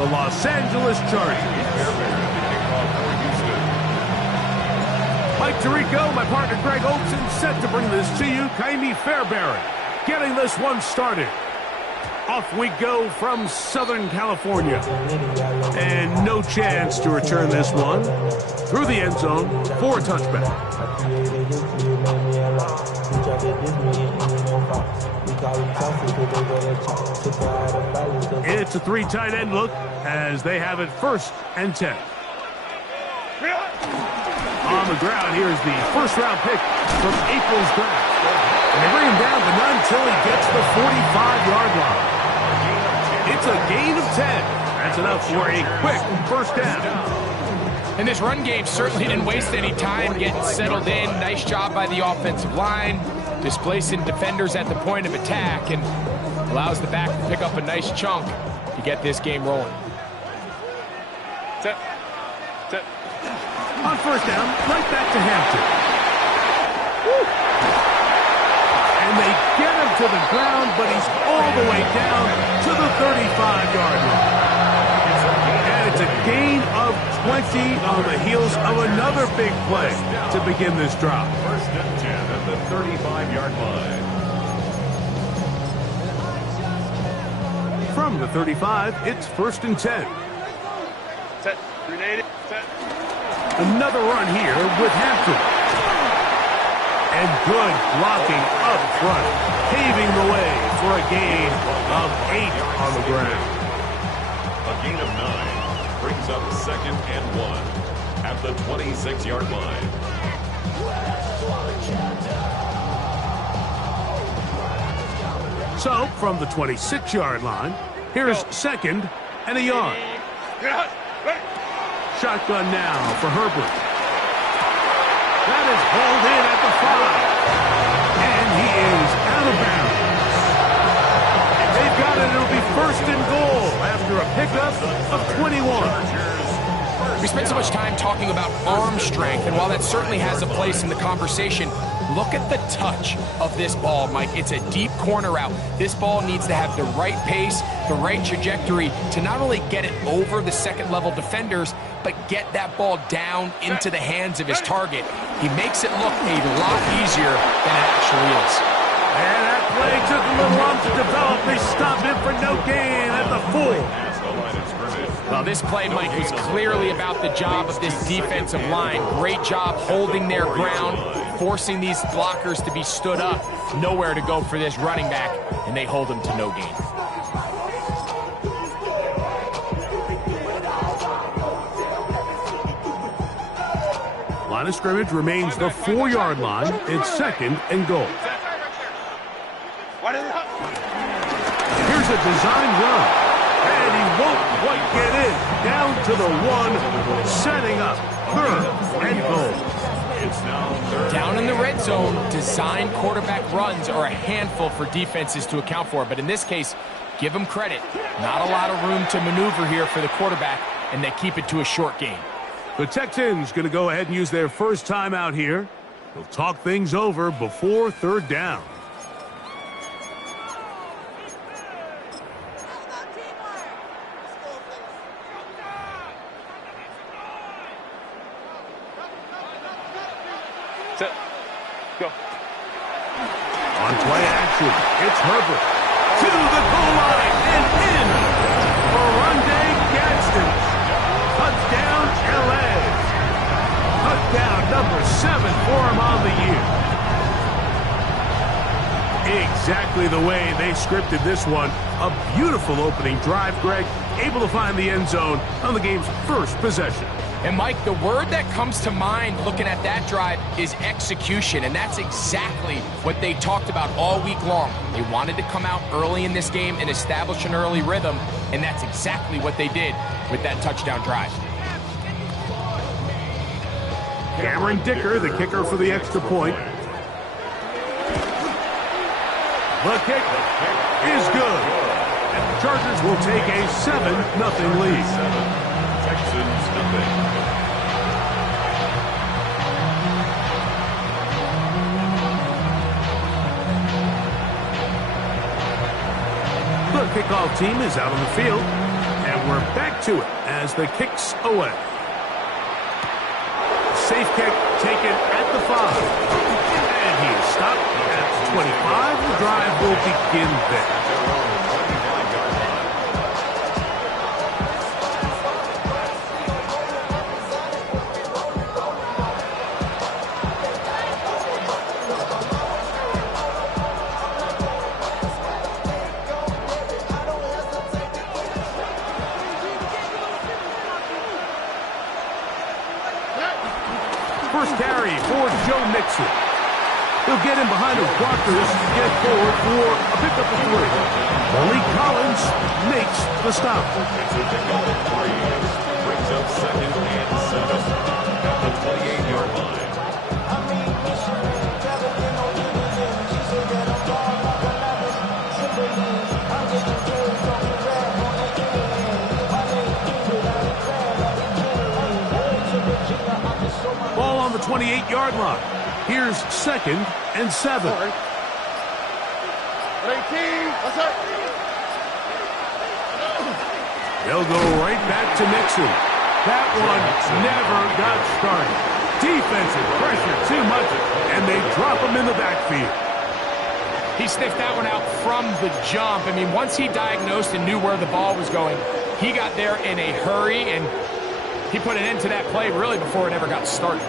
the Los Angeles Chargers. Mike Tirico, my partner Greg Olson, set to bring this to you. Kaimi Fairbairn getting this one started. Off we go from Southern California. And no chance to return this one through the end zone for a touchback. It's a three tight end look as they have it 1st and 10. On the ground, here's the first-round pick from April's draft. And they bring him down, but not until he gets the 45-yard line. It's a gain of 10. That's enough for a quick first down. And this run game certainly didn't waste any time getting settled in. Nice job by the offensive line, displacing defenders at the point of attack, and allows the back to pick up a nice chunk to get this game rolling. Set. On first down, right back to Hampton. Woo. And they get him to the ground, but he's all the way down to the 35-yard line. And it's a gain of 20 on the heels of another big play to begin this drive. 1st and 10 at the 35-yard line. From the 35, it's 1st and 10. Set. Grenade. Set. Another run here with Hampton. And good blocking up front, paving the way for a gain of 8 on the ground. A gain of 9 brings up 2nd and 1 at the 26-yard line. So, from the 26-yard line, here's 2nd and a yard. Shotgun now for Herbert. That is hauled in at the 5. And he is out of bounds. They've got it. It'll be 1st and goal after a pickup of 21. We spent so much time talking about arm strength, and while that certainly has a place in the conversation, look at the touch of this ball, Mike. It's a deep corner route. This ball needs to have the right pace, the right trajectory to not only get it over the second-level defenders, but get that ball down into the hands of his target. He makes it look a lot easier than it actually is. And that play took a little long to develop. They stopped him for no gain at the 4. Well, this play, Mike, was clearly about the job of this defensive line. Great job holding their ground, forcing these blockers to be stood up. Nowhere to go for this running back, and they hold him to no gain. Line of scrimmage remains the 4-yard line. It's 2nd and goal. Here's a design run. And he won't quite get in. Down to the 1, setting up 3rd and goal. Down in the red zone, design quarterback runs are a handful for defenses to account for. But in this case, give them credit. Not a lot of room to maneuver here for the quarterback, and they keep it to a short game. The Texans going to go ahead and use their first time out here. They'll talk things over before 3rd down. Set. Go. On play action, it's Herbert. To the goal line and in. Oronde Gadsden. Touchdown, LA. Touchdown number 7 for him on the year. Exactly the way they scripted this one. A beautiful opening drive, Greg. Able to find the end zone on the game's first possession. And, Mike, the word that comes to mind looking at that drive is execution, and that's exactly what they talked about all week long. They wanted to come out early in this game and establish an early rhythm, and that's exactly what they did with that touchdown drive. Cameron Dicker, the kicker for the extra point. The kick is good. And the Chargers will take a 7-0 lead. Texans nothing. The kickoff team is out on the field. And And we're back to it as the kick's away. Safe kick taken at the 5. And he is stopped at the 25. The drive will begin there. First carry for Joe Mixon. He'll get in behind his blockers, get forward for a pickup of 3. Malik Collins makes the stop. It's a pickup of 3. Brings up 2nd and 7 at the 28-yard line. Ball on the 28-yard line. Here's 2nd and 7. 18. What's up? They'll go right back to Mixon. That one never got started. Defensive pressure too much, and they drop him in the backfield. He sniffed that one out from the jump. I mean, once he diagnosed and knew where the ball was going, he got there in a hurry, and he put an end to that play really before it ever got started.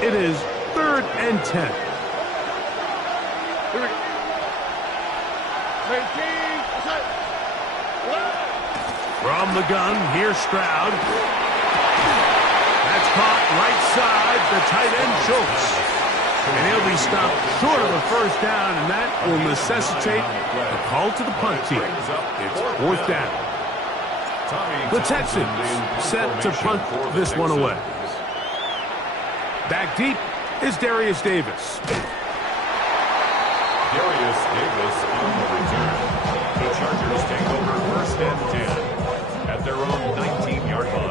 It is 3rd and 10. Here we go. 18. What's up? From the gun, here's Stroud. That's caught right side, the tight end Schultz. And he'll be stopped short of a first down, and that will necessitate a call to the punt team. It's 4th down. The Texans set to punt this one away. Back deep is Darius Davis. Darius Davis on the return. The Chargers take over 1st and 10 at their own 19-yard line.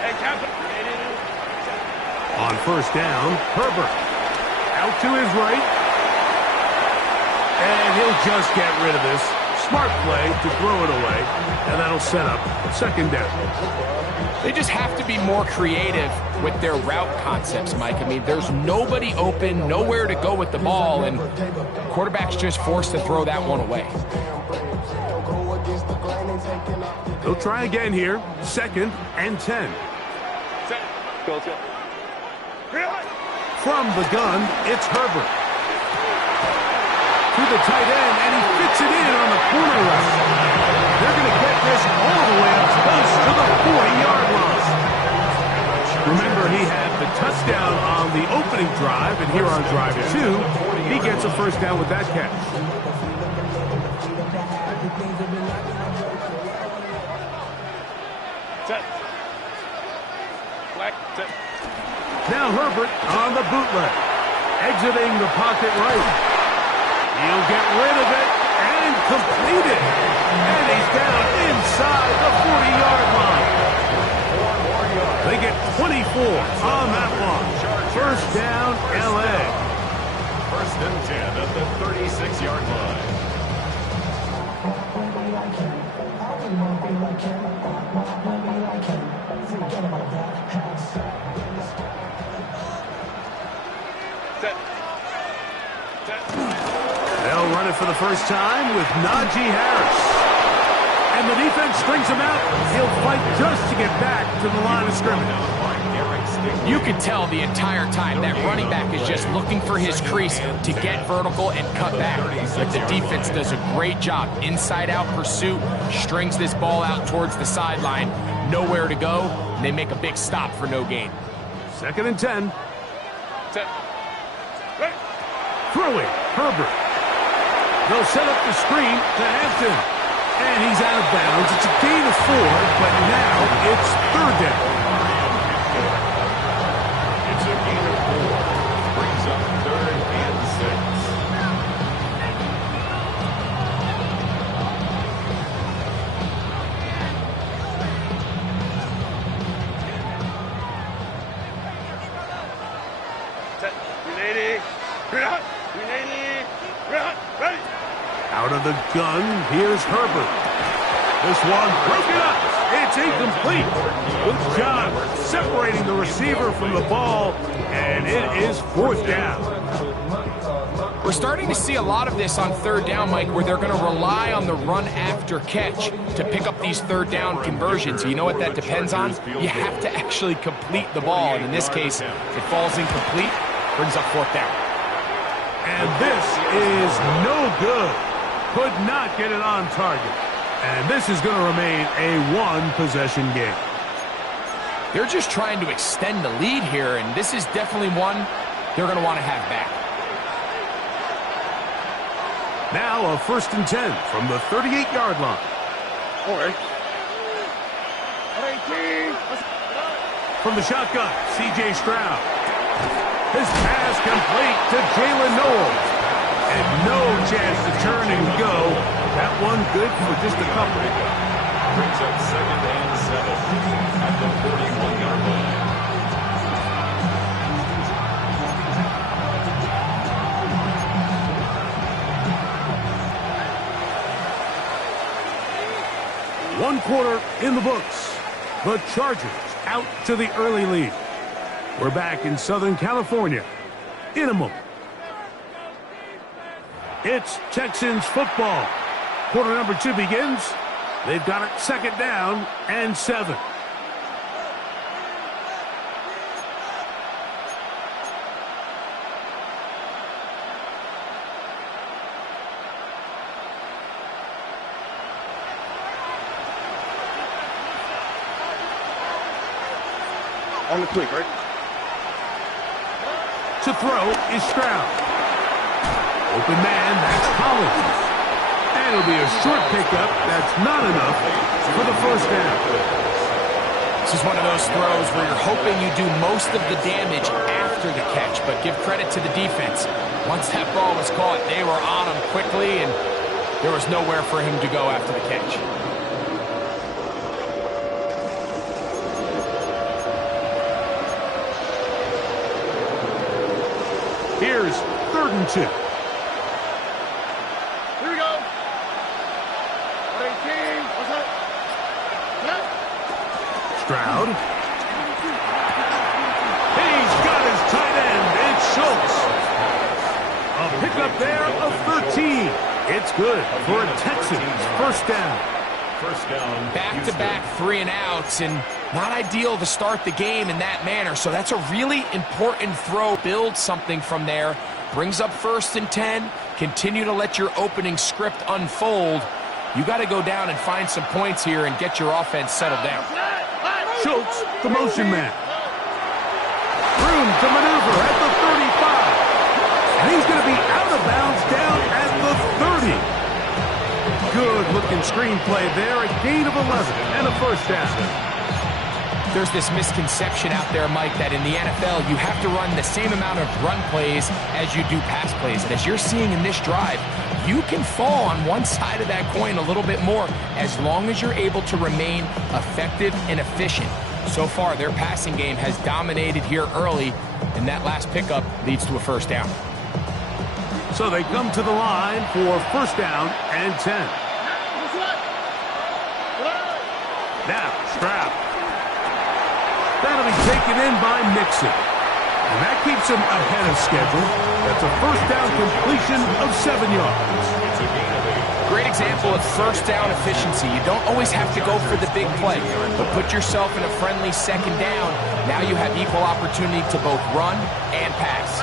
Hey, Captain. On 1st down, Herbert. Out to his right. And he'll just get rid of this. Smart play to throw it away. And that'll set up 2nd down. They just have to be more creative with their route concepts, Mike. I mean, there's nobody open, nowhere to go with the ball, and quarterback's just forced to throw that one away. They'll try again here. 2nd and 10. Go. From the gun, it's Herbert. To the tight end, and he fits it in on the corner route. They're going to get this all the way up close to the 40-yard line. Remember, he had the touchdown on the opening drive, and here on drive 2, he gets a first down with that catch. Set. Black. Set. Now Herbert on the bootleg. Exiting the pocket right. He'll get rid of it and complete it. And he's down inside the 40-yard line. They get 24 on that one. First down, L.A. 1st and 10 at the 36-yard line. They'll run it for the first time with Najee Harris. And the defense strings him out. He'll fight just to get back to the line of scrimmage. You can tell the entire time that running back is just looking for his crease to get vertical and cut back. But the defense does a great job. Inside-out pursuit, strings this ball out towards the sideline. Nowhere to go, and they make a big stop for no gain. 2nd and 10. Set. Ready. Throwing, Herbert. They'll set up the screen to Hampton. And he's out of bounds. It's a gain of 4, but now it's 3rd down. It's a gain of 4. Brings up 3rd and 6. Out of the gun, here's Herbert. This one broken up. It's incomplete. Good job separating the receiver from the ball, and it is 4th down. We're starting to see a lot of this on 3rd down, Mike, where they're going to rely on the run after catch to pick up these 3rd down conversions. You know what that depends on? You have to actually complete the ball, and in this case, it falls incomplete, brings up 4th down. And this is no good. Could not get it on target. And this is going to remain a 1-possession game. They're just trying to extend the lead here, and this is definitely one they're going to want to have back. Now a 1st and 10 from the 38-yard line. From the shotgun, C.J. Stroud. His pass complete to Jalen Knowles. And no chance to turn and go. That one good for just a couple. Brings up 2nd and 7 at the 41-yard line. One quarter in the books. The Chargers out to the early lead. We're back in Southern California in a moment. It's Texans football. Quarter number 2 begins. They've got it 2nd down and 7. On the tweak, right? To throw is Stroud. Open man, that's Collins. And it'll be a short pickup. That's not enough for the 1st down. This is one of those throws where you're hoping you do most of the damage after the catch, but give credit to the defense. Once that ball was caught, they were on him quickly, and there was nowhere for him to go after the catch. Here's 3rd and 2. Here we go. 18. What's up? Stroud. He's got his tight end. It's Schultz. A pickup there of 13. It's good for a Texans 1st down. 1st down. Back-to-back 3-and-outs, and not ideal to start the game in that manner. So that's a really important throw. Build something from there. Brings up 1st and 10. Continue to let your opening script unfold. You got to go down and find some points here and get your offense settled down. Schultz, the motion man. Room to maneuver at the 35. And he's going to be out of bounds down at the 30. Good-looking screenplay there. A gain of 11 and a 1st down. There's this misconception out there, Mike, that in the NFL, you have to run the same amount of run plays as you do pass plays. And as you're seeing in this drive, you can fall on one side of that coin a little bit more as long as you're able to remain effective and efficient. So far, their passing game has dominated here early, and that last pickup leads to a 1st down. So they come to the line for 1st down and 10. Now, Stroud. That'll be taken in by Mixon. And that keeps him ahead of schedule. That's a 1st down completion of 7 yards. Great example of 1st down efficiency. You don't always have to go for the big play, but put yourself in a friendly 2nd down. Now you have equal opportunity to both run and pass.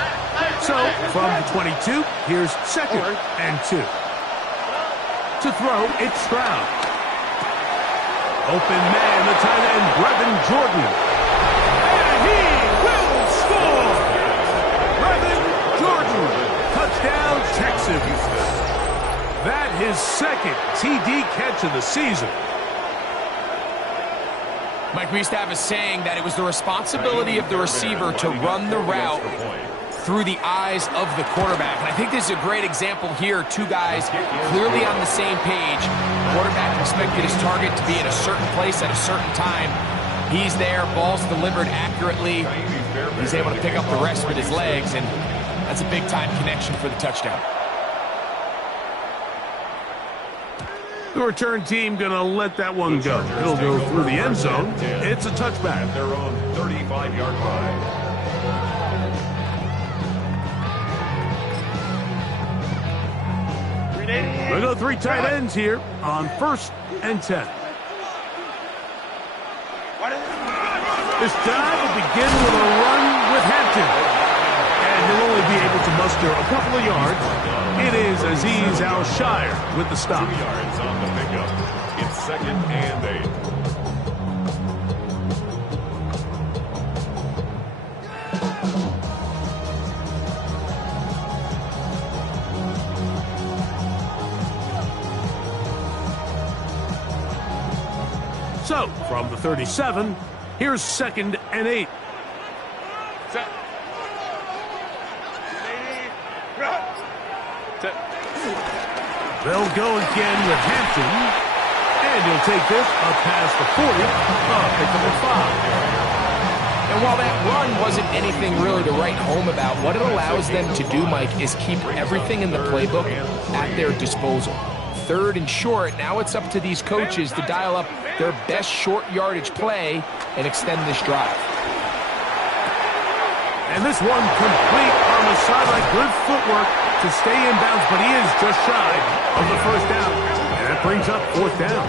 So, from the 22, here's 2nd and 2. To throw, it's Stroud. Open man, the tight end, Brevin Jordan. And he will score! Brevin Jordan, touchdown Texans. That his 2nd TD catch of the season. Mike, we used to have a saying that it was the responsibility of the receiver to run the route through the eyes of the quarterback. And I think this is a great example here. 2 guys clearly on the same page. Quarterback expected his target to be at a certain place at a certain time. He's there, ball's delivered accurately. He's able to pick up the rest with his legs, and that's a big-time connection for the touchdown. The return team going to let that one go. It'll go through the end zone. It's a touchback. At their own 35-yard line. We'll go 3 tight ends here on 1st and 10. This drive will begin with a run with Hampton. And he'll only be able to muster a couple of yards. It is Azeez Al-Shire with the stop. 2 yards on the pickup. It's 2nd and 8. So, from the 37, here's 2nd and 8. They'll go again with Hampton. And he'll take this up past the 40. Pick up at 5. And while that run wasn't anything really to write home about, what it allows them to do, Mike, is keep everything in the playbook at their disposal. 3rd and short, now it's up to these coaches to dial up their best short yardage play and extend this drive. And this one complete on the sideline. Good footwork to stay in bounds, but he is just shy of the 1st down. And that brings up 4th down.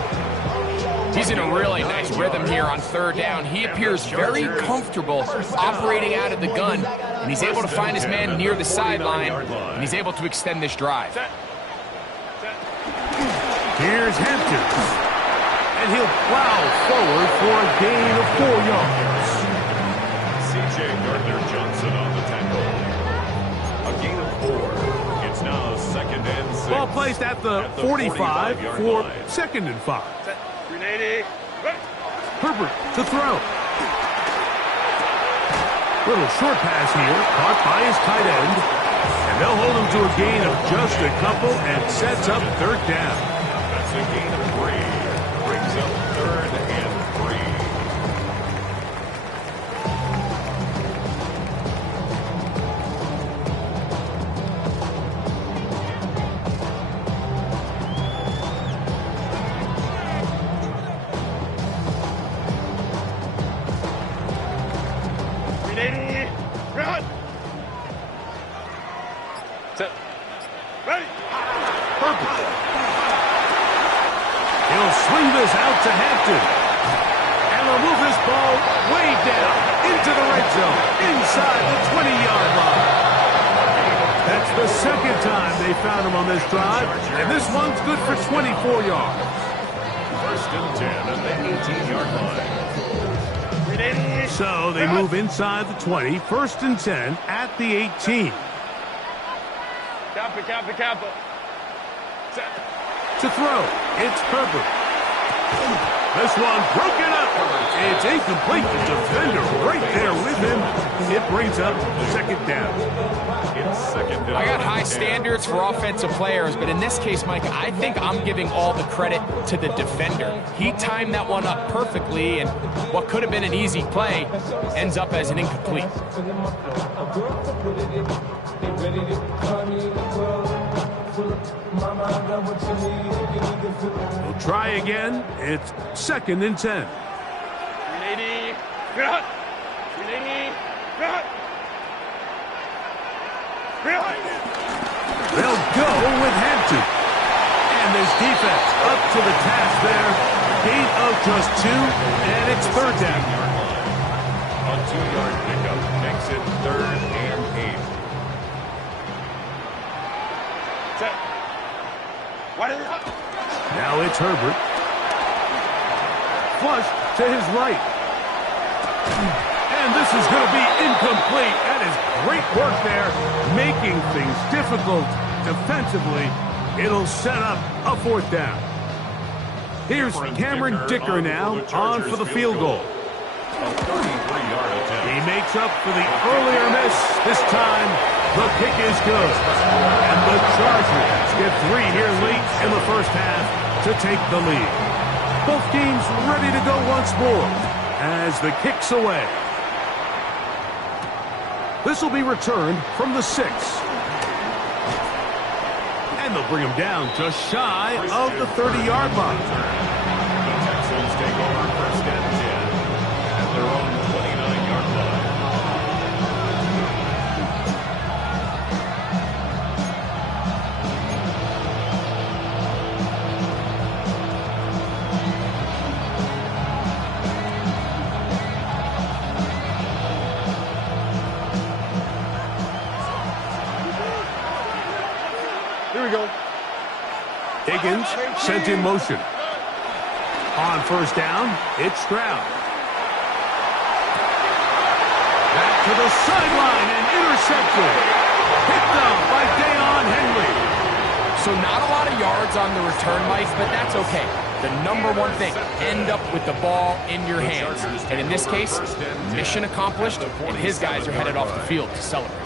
He's in a really nice rhythm here on 3rd down. He appears very comfortable operating out of the gun, and he's able to find his man near the sideline, and he's able to extend this drive. Here's Hampton. And he'll plow forward for a gain of 4 yards. C.J. Gardner-Johnson on the tackle. A gain of 4. It's now 2nd and 6. Ball placed at the 45 for 2nd and 5. Herbert to throw. Little short pass here, caught by his tight end. And they'll hold him to a gain of just a couple and sets up 3rd down. That's a gain of 3. Brings up 3rd and 3. He'll swing this out to Hampton. And they'll move this ball way down into the red zone, inside the 20-yard line. That's the 2nd time they found him on this drive, and this one's good for 24 yards. 1st and 10 at the 18-yard line. So they move inside the 20, 1st and 10 at the 18. To throw, it's Herbert. This one broken up. It's incomplete. The defender right there with him. It brings up 2nd down. It's 2nd down. I got high standards for offensive players, but in this case, Mike, I think I'm giving all the credit to the defender. He timed that one up perfectly, and what could have been an easy play ends up as an incomplete. We'll try again. It's 2nd and 10. They'll go with Hampton. And this defense up to the task there. Gain of just 2, and it's 3rd down. A 2-yard pickup makes it 3rd and 8. Now it's Herbert. Flush to his right. And this is going to be incomplete. That is great work there, making things difficult defensively. It'll set up a 4th down. Here's Cameron Dicker now on for the field goal. He makes up for the earlier miss. This time, the kick is good. And the Chargers get 3 here late in the 1st half to take the lead. Both teams ready to go once more as the kick's away. This will be returned from the 6. And And they'll bring him down just shy of the 30-yard line. The Texans take over first and 10 at their own 29-yard line. Here we go. Higgins sent in motion. On first down, it's Stroud. Back to the sideline and intercepted. Picked up by Deion Henry. So not a lot of yards on the return, Mike, but that's okay. The number one thing, end up with the ball in your hands. And in this case, mission accomplished, and his guys are headed off the field to celebrate.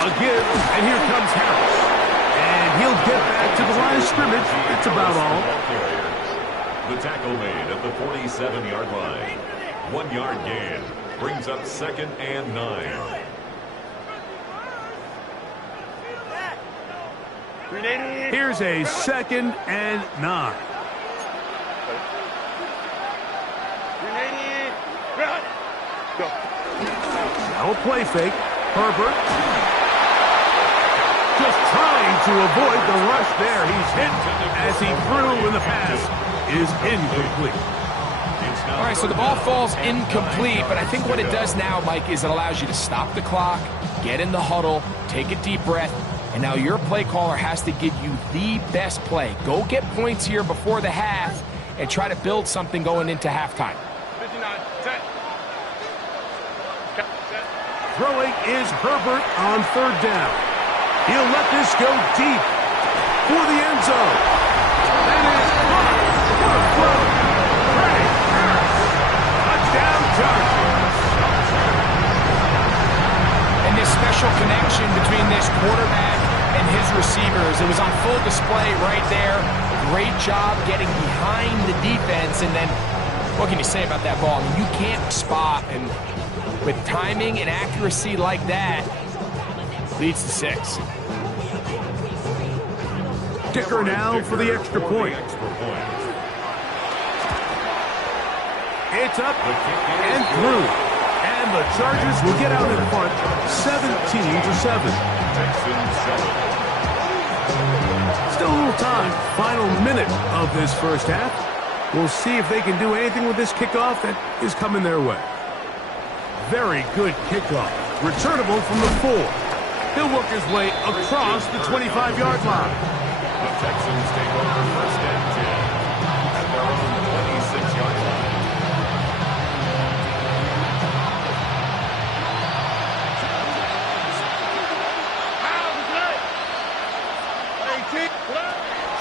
A give, and here comes Harris. And he'll get back to the line of scrimmage. That's about all. The tackle made at the 47-yard line. 1 yard gain brings up 2nd and 9. Here's a 2nd and 9. Now a play fake. Herbert just trying to avoid the rush there. He's hit as he threw, and the pass is incomplete. All right, so the ball falls incomplete, but I think what it does now, Mike, is it allows you to stop the clock, get in the huddle, take a deep breath, and now your play caller has to give you the best play. Go get points here before the half and try to build something going into halftime. Throwing is Herbert on third down. He'll let this go deep for the end zone. That is caught. What a throw. Ready. Touchdown, Chargers. And this special connection between this quarterback and his receivers, it was on full display right there. Great job getting behind the defense, and then what can you say about that ball? I mean, you can't spot, and with timing and accuracy like that, leads to 6. Kicker now for the extra point. It's up and through. And the Chargers will get out in front 17-7. Still a little time. Final minute of this first half. We'll see if they can do anything with this kickoff that is coming their way. Very good kickoff. Returnable from the 4. He'll work his way across the 25-yard line. The Texans take over first and 10 at their own 26-yard line.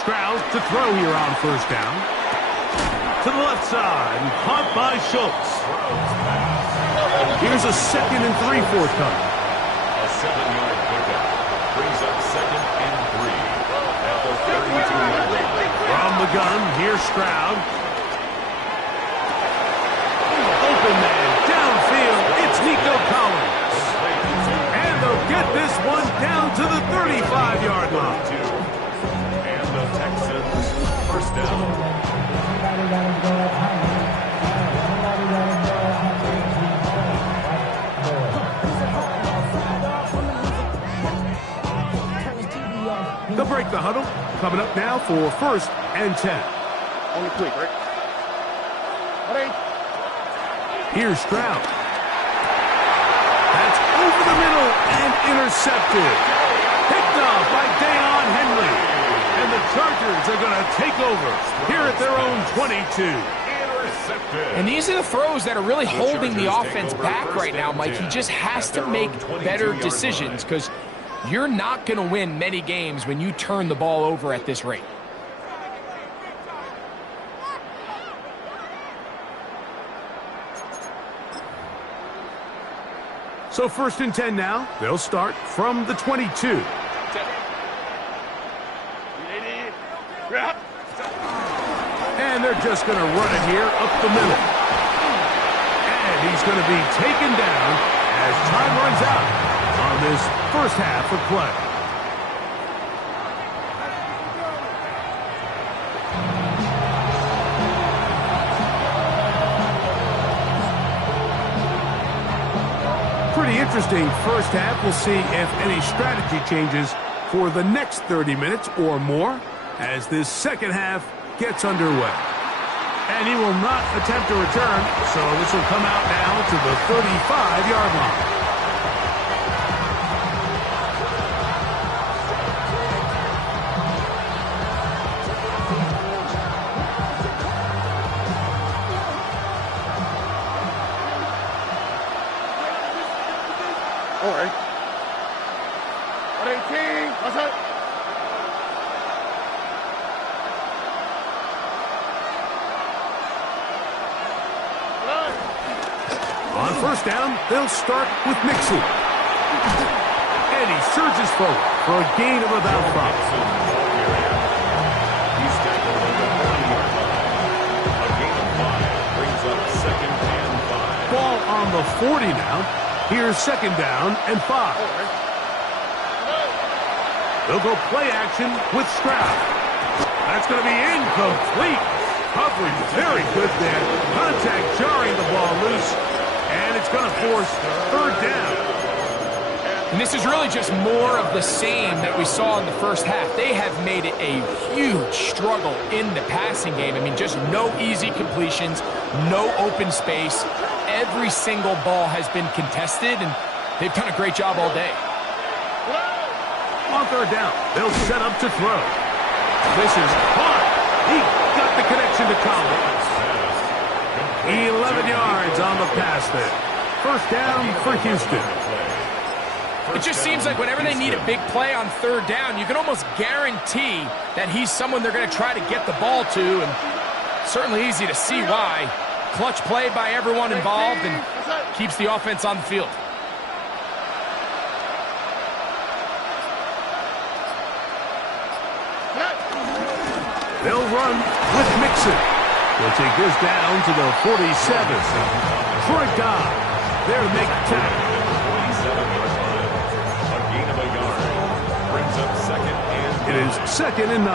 Stroud to throw here on first down. To the left side, and caught by Schultz. Here's a 2nd and 3 forthcoming. A 7-yard pickup brings up 2nd and 3 at the 32-yard line. From the gun, here's Stroud. Open man, downfield, it's Nico Collins. And they'll get this one down to the 35-yard line. And the Texans first down. They'll break the huddle. Coming up now for first and 10. On the quick, right? Here's Stroud. That's over the middle and intercepted. Picked off by Deion Henry. And the Chargers are going to take over here at their own 22. And these are the throws that are really holding the offense back right now, Mike. He just has to make better decisions because you're not going to win many games when you turn the ball over at this rate. So first and 10 now. They'll start from the 22. And And they're just going to run it here up the middle. And he's going to be taken down as time runs out on this first half of play. Pretty interesting first half. We'll see if any strategy changes for the next 30 minutes or more as this second half gets underway. And he will not attempt to return, so this will come out now to the 35-yard line. All right. 118. What's up? On first down, they'll start with Mixon. And he surges forward for a gain of about 5. He's tackled at the 40-yard line. A gain of 5 brings up second and 5. Ball on the 40 now. Here's second down and 5. They'll go play action with Stroud. That's going to be incomplete. Coverage very good there. Contact jarring the ball loose. And it's going to force third down. And this is really just more of the same that we saw in the first half. They have made it a huge struggle in the passing game. I mean, just no easy completions, no open space. Every single ball has been contested, and they've done a great job all day. On third down, they'll set up to throw. This is caught. He got the connection to Collins. 11 yards on the pass there. First down for Houston. It just seems like whenever they need a big play on third down, you can almost guarantee that he's someone they're going to try to get the ball to, and certainly easy to see why. Clutch play by everyone involved and keeps the offense on the field. They'll run with Mixon. They'll take this down to the 47. Troy Dobb there to make a tackle. 47-yard line. A gain of a yard. Brings up second and 9. It is second and 9.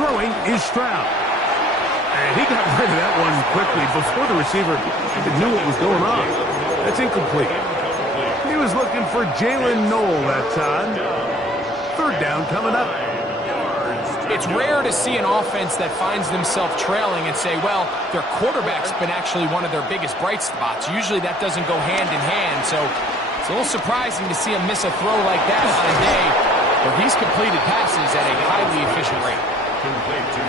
Throwing is Stroud. And he got rid of that one quickly before the receiver even knew what was going on. That's incomplete. He was looking for Jalen Noel that time. Third down coming up. It's rare to see an offense that finds themselves trailing and say, well, their quarterback's been actually one of their biggest bright spots. Usually that doesn't go hand in hand, so it's a little surprising to see him miss a throw like that on a day where he's completed passes at a highly efficient rate.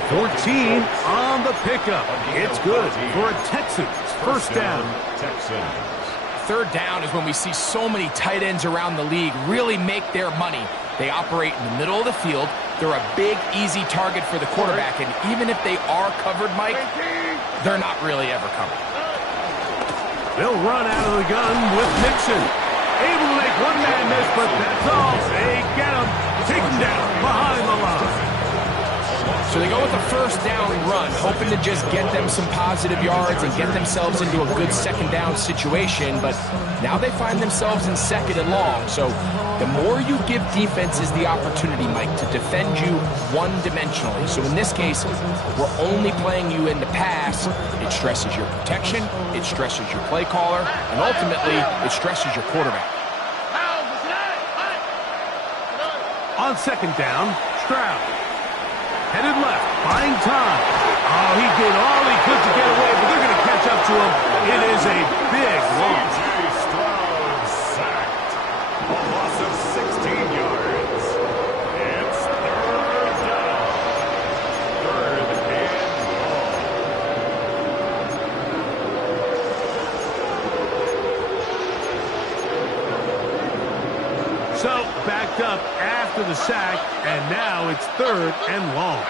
14 on the pickup. It's good for a Texans first down. Third down is when we see so many tight ends around the league really make their money. They operate in the middle of the field. They're a big, easy target for the quarterback, and even if they are covered, Mike, they're not really ever covered. They'll run out of the gun with Mixon. Able to make one man miss, but that's all. They get him. Take him down behind the line. So they go with a first down run, hoping to just get them some positive yards and get themselves into a good second down situation, but now they find themselves in second and long. So the more you give defenses the opportunity, Mike, to defend you one-dimensionally. So in this case, we're only playing you in the pass. It stresses your protection, it stresses your play caller, and ultimately, it stresses your quarterback. On second down, Stroud. Headed left, buying time. Oh, he did all he could to get away, but they're going to catch up to him. It is a big loss. Stroud sacked. A loss of 16 yards. It's third down. Third and long. So, backed up after the sack, and now it's third and long.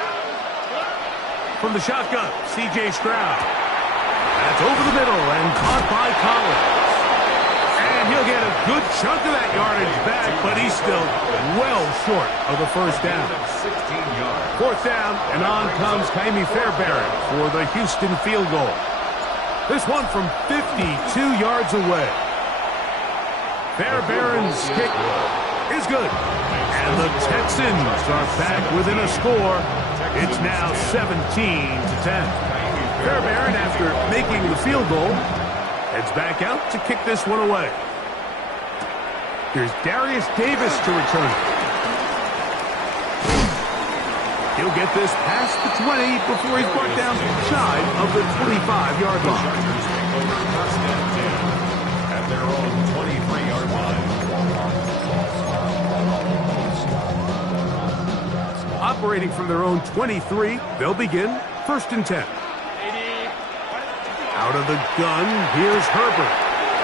From the shotgun, C.J. Stroud. That's over the middle and caught by Collins. And And he'll get a good chunk of that yardage back, but he's still well short of the first down. 16 yards. Fourth down, and on comes Jaime Fairbairn for the Houston field goal. This one from 52 yards away. Fairbairn's kick is good. And the Texans are back within a score. It's now 17-10. Fairbairn, after making the field goal, heads back out to kick this one away. Here's Darius Davis to return it. He'll get this past the 20 before he's brought down shy of the 25-yard line. Chargers take over first and 10 at their own 23-yard line. Operating from their own 23, they'll begin first and 10. Out of the gun, here's Herbert.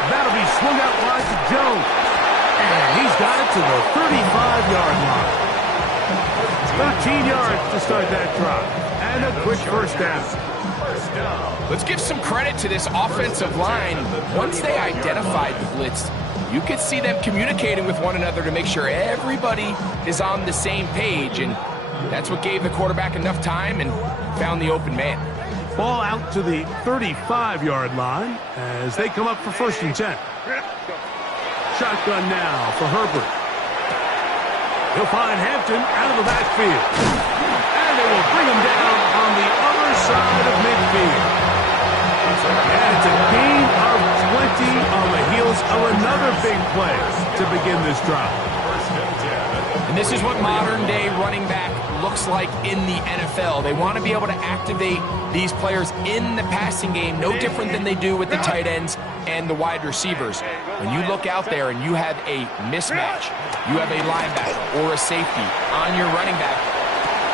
That'll be swung out wide to Jones. And he's got it to the 35-yard line. 13 yards to start that drive. And a quick first down. Let's give some credit to this offensive line. Once they identified the blitz, you could see them communicating with one another to make sure everybody is on the same page. And that's what gave the quarterback enough time and found the open man. Ball out to the 35-yard line as they come up for first and 10. Shotgun now for Herbert. He'll find Hampton out of the backfield. And they will bring him down on the other side of midfield. And it's a gain of 20 on the heels of another big play to begin this drive. And this is what modern-day running back looks like in the NFL. They want to be able to activate these players in the passing game, no different than they do with the tight ends and the wide receivers. When you look out there and you have a mismatch, you have a linebacker or a safety on your running back,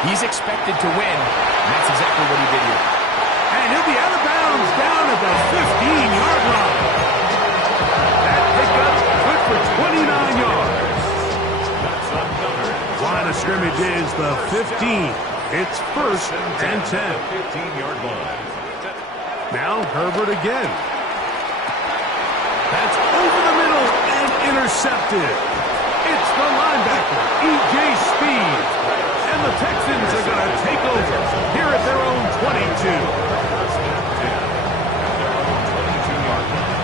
he's expected to win, and that's exactly what he did here. And he'll be out of bounds down at the 15-yard line. That pickup good for 29 yards. Line of scrimmage is the 15. It's first and 10. 15-yard line. Now Herbert again. That's over the middle and intercepted. It's the linebacker, E.J. Speed. And the Texans are going to take over here at their own 22. First and 10 at their own 22-yard line.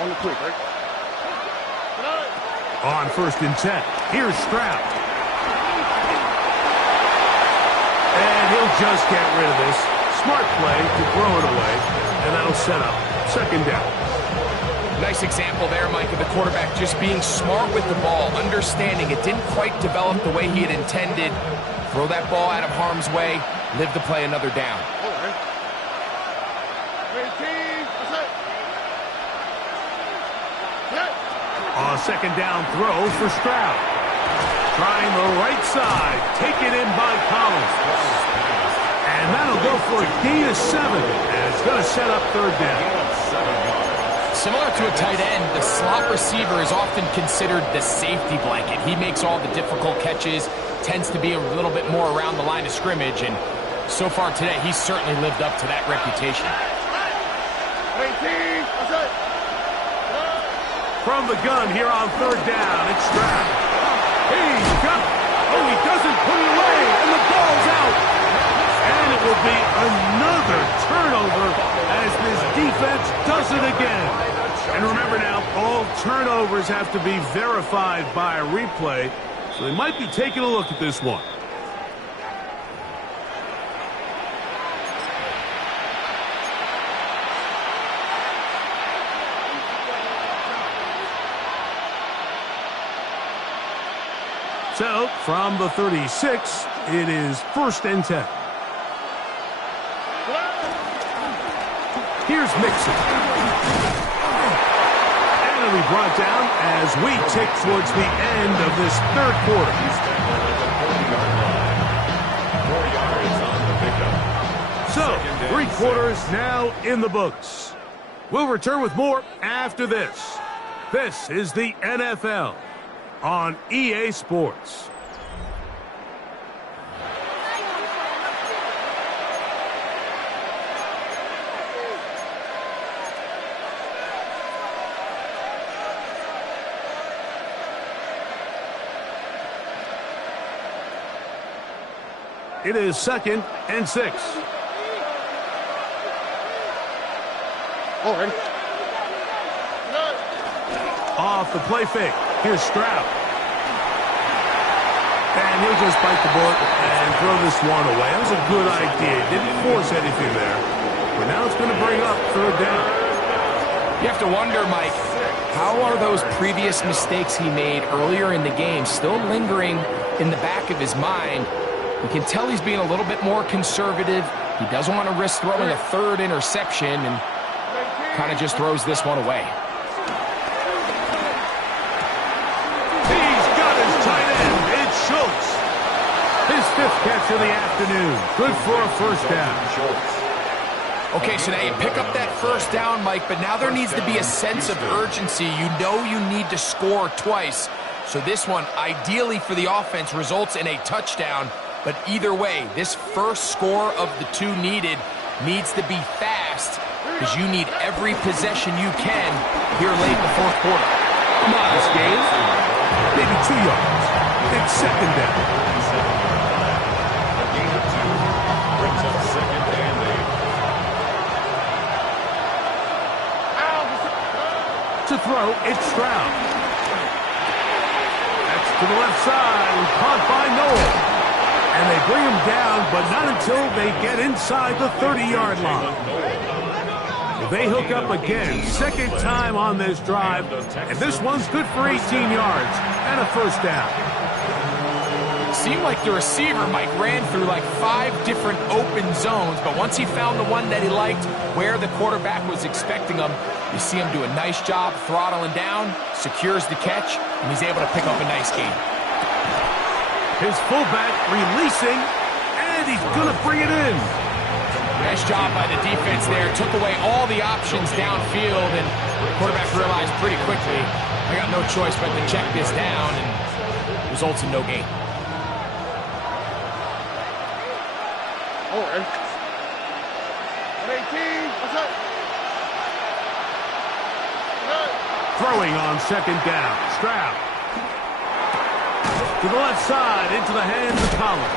On the quick, right? On first and 10, here's Stroud. And he'll just get rid of this. Smart play to throw it away, and that'll set up second down. Nice example there, Mike, of the quarterback just being smart with the ball, understanding it didn't quite develop the way he had intended. Throw that ball out of harm's way, live to play another down. A second down throw for Stroud. Trying the right side. Taken in by Collins. And that'll go for a gain of 7. And it's going to set up third down. Similar to a tight end, the slot receiver is often considered the safety blanket. He makes all the difficult catches, tends to be a little bit more around the line of scrimmage, and so far today, he's certainly lived up to that reputation. From the gun here on third down, it's Stroud. He's got it. Oh, he doesn't put it away, and the ball's out. And it will be another turnover as this defense does it again. And remember now, all turnovers have to be verified by a replay, so they might be taking a look at this one. So, from the 36, it is first and 10. Here's Mixon. And it'll be brought down as we tick towards the end of this third quarter. 4 yards on the pickup. So, 3 quarters now in the books. We'll return with more after this. This is the NFL on EA Sports. It is 2nd and 6. All right. Off the play fake. Here's Stroud. And he'll just bite the bullet and throw this one away. That was a good idea. Didn't force anything there. But now it's going to bring up 3rd down. You have to wonder, Mike, how are those previous mistakes he made earlier in the game still lingering in the back of his mind? You can tell he's being a little bit more conservative. He doesn't want to risk throwing a 3rd interception and kind of just throws this one away. He's got his tight end. It's Schultz. His 5th catch of the afternoon. Good for a 1st down. Okay, so now you pick up that 1st down, Mike, but now there needs to be a sense of urgency. You know you need to score twice. So this one, ideally for the offense, results in a touchdown. But either way, this first score of the 2 needed needs to be fast because you need every possession you can here late in the 4th quarter. Modest gain. Maybe 2 yards. It's 2nd down. A gain of 2 brings up 2nd and 8. To throw, it's Stroud. That's to the left side. Caught by Noel. And they bring him down, but not until they get inside the 30-yard line. They hook up again, 2nd time on this drive, and this one's good for 18 yards and a 1st down. Seemed like the receiver, Mike, ran through like 5 different open zones, but once he found the one that he liked, where the quarterback was expecting him, you see him do a nice job throttling down, secures the catch, and he's able to pick up a nice gain. His fullback releasing, and he's going to bring it in. Nice job by the defense there. Took away all the options downfield, and the quarterback realized pretty quickly, I got no choice but to check this down, and results in no gain. All right. 18. What's up? Throwing on 2nd down. Stroud. To the left side, into the hands of Collins.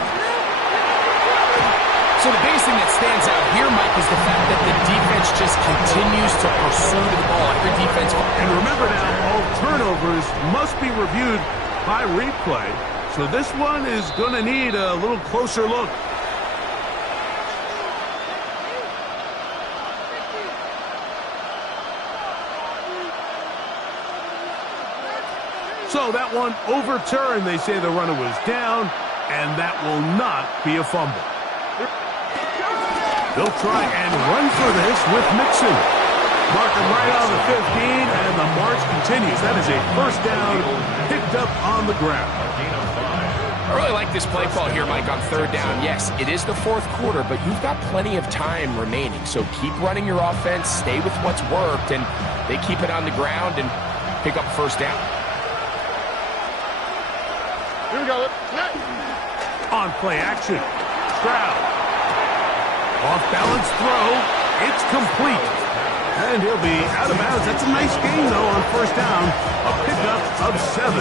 So the biggest thing that stands out here, Mike, is the fact that the defense just continues to pursue the ball. Every defense. And remember now, all turnovers must be reviewed by replay. So this one is going to need a little closer look. So that one overturned. They say the runner was down, and that will not be a fumble. They'll try and run for this with Mixon. Mark him right on the 15, and the march continues. That is a 1st down picked up on the ground. I really like this play call here, Mike, on 3rd down. Yes, it is the 4th quarter, but you've got plenty of time remaining. So keep running your offense, stay with what's worked, and they keep it on the ground and pick up 1st down. Here we go. On play action. Stroud. Off balance throw. It's complete. And he'll be out of bounds. That's a nice gain, though, on 1st down. A pickup of 7.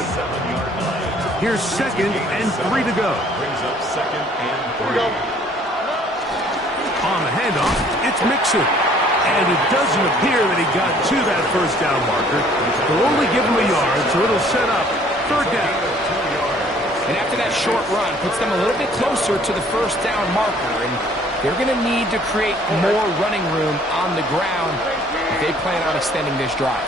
Here's 2nd and 3 to go. Brings up 2nd and 3. On the handoff, it's Mixon. And it doesn't appear that he got to that 1st down marker. They'll only give him a yard, so it'll set up 3rd down. And after that short run, puts them a little bit closer to the 1st down marker. And they're going to need to create more running room on the ground if they plan on extending this drive.